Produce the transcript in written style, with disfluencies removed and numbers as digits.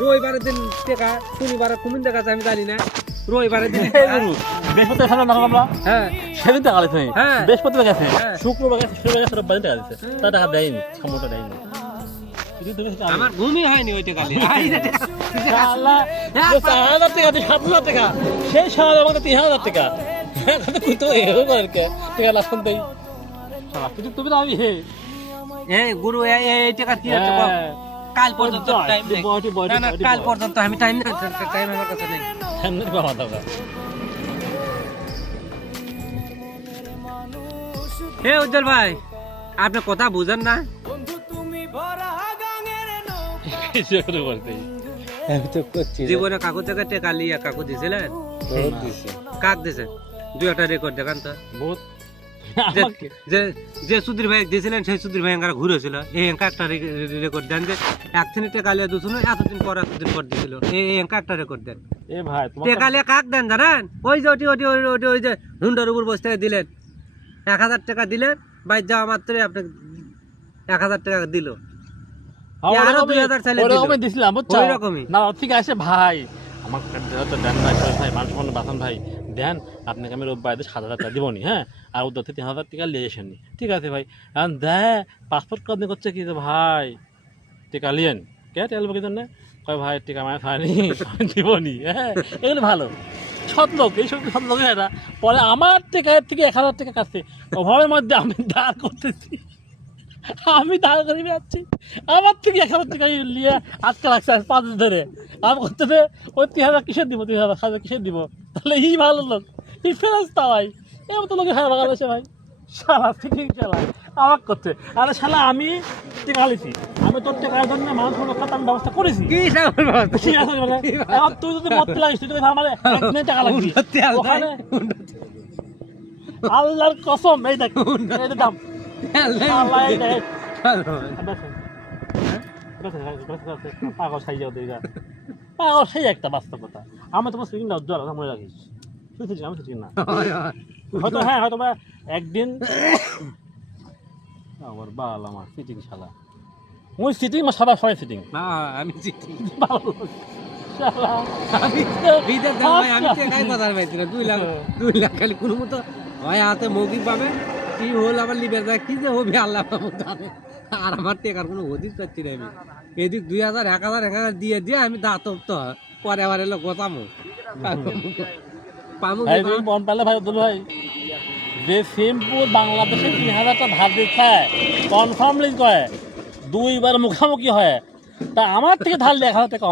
রবিবারের দিন টেকা, শনিবারে কুমিন দেখা আমি জানি না। রবিবারের দিন বৃহস্পতিবার সামনে না আমরা হ্যাঁ সেদিন টাকা দিচ্ছে হ্যাঁ বৃহস্পতিবার গেছে হ্যাঁ। শুক্রবার গেছে শনিবার গেছে রোববার টাকা দিচ্ছে তা টাকা দেয়নি সময়টা দেয়নি আমার ঘুমই হয়নি ওই টেকা নিয়ে। আল্লাহ 4,000 টাকা 7,000 টাকা সেই সাল আমাদের 3,000 টাকা তুই তো এরকম করে টাকা লাভ দেই তুই তুমি না আমি হে এই গুরু এই টেকা কি হচ্ছে বল? কাল পর্যন্ত টাইম নেই। না না কাল পর্যন্ত আমি টাইম নেই, টাইম আমার কাছে নেই। সামনে বাবা দাদা হে উজ্জ্বল ভাই, আপনি কথা বুঝেন না? শুরু করতে আমি তো করছি জীবনে কাকু থেকে টেকা লিয়া কাকু দিয়েছিলেন? বহুত দিছে কাক দিয়েছেন? দুই একটা রেকর্ড দেখান তো। বহুত যে- যে যে সুধীর ভাই দিয়েছিলেন সেই সুধীর ভাই এঙ্কারা ঘুরেছিল, এই এঙ্কা একটা রেকর্ড দেন যে একদিন টেকা লিয়া দুশুনো এতদিন পর এতদিন পর দিয়েছিল, এই এঙ্কা একটা রেকর্ড দেন। এ ভাই তোমার টেকা লিয়া কাক দেন জানেন? ওই যে ওই যে হুন্ডার উপর বসে থেকে দিলেন 1,000 টাকা দিলেন, বাইর যাওয়া মাত্রই আপনি 1,000 টাকা দিল। আরো 2,000 চাইলে দিল। ওরকমই দিছিলাম বুঝছো ওইরকমই। না ঠিক আছে ভাই আমার যেহেতু দেন ভাই ভাই মানুষ মনে বাঁচান ভাই দেন আপনাকে আমি রোববার 7,000 টাকা দিবনি হ্যাঁ আর ওদের 3,000 টাকা লিয়ে এসেননি ঠিক আছে ভাই এখন দে পাসপোর্ট কদিন করছে কি যে ভাই টিকা লিয়েন কে তেল বকি জন্য কয় ভাই টিকা মানে খায়নি দিবনি হ্যাঁ এগুলো ভালো সৎ লোক এইসব সৎ লোক এরা পরে আমার টিকার থেকে 1,000 টাকা কাছে অভাবের মধ্যে আমি দাঁড় করতেছি আমি দাঁড় করে যাচ্ছি আমার থেকে 1,000 টাকা নিয়ে আজকে লাগছে 5 দিন ধরে আমি করতে ওই 3,000 কিসের দিব 3,000 কিসের দিব তাহলে এই ভালো লোক এই ফেরাস তাই এমন তো লোকে খারাপ লাগাচ্ছে ভাই শালা ঠিকই চালায় আমার করতে আরে শালা আমি টিকা লিছি আমি তোর টাকার জন্য মানুষ খাতার ব্যবস্থা করেছি কি সামনে বাবা? ঠিক আছে বলে এখন তুই যদি মরতে লাগিস তুই আমার 1 মিনিট টাকা লাগবে উন্নতি আল্লাহ। ওখানে আল্লাহর কসম এই দেখ এই যে দাম আল্লাহ এই দেখ পাগল সাই যাও দিঘা পাগল সেই একটা বাস্তবতা আমি তোমার সিটিংটা উজ্জ্বল মনে রাখিস তুই সিটিং আমি সিটিং না হয়তো হ্যাঁ হয়তো বা একদিন আবার বাল আমার সিটিং শালা ওই সিটিং মা সাদা সবাই সিটিং না আমি চিঠি ভালো শালা আমি বিদেশ যাবো ভাই, আমি টেকাই কথা পাইছি না। 2 লাখ খালি কোনো মতো হয় হাতে মৌখিক পাবে কি হল আবার লিবে যায় কি যে হবে আল্লাহ জানে। আর আমার টেকার কোনো হদিস পাচ্ছি না আমি। এদিক 2,000 1,000 দিয়ে দিয়ে আমি দাঁত তো পরে আবার এলো গোতামো পামু ভাই তুমি মন পেলে ভাই আব্দুল ভাই যে সিম্পুল বাংলাদেশে 3,000 টা ধার দিচ্ছে কনফার্মলি কয় 2 বার মুখামুখি হয় তা আমার থেকে ধার 1,000 টাকা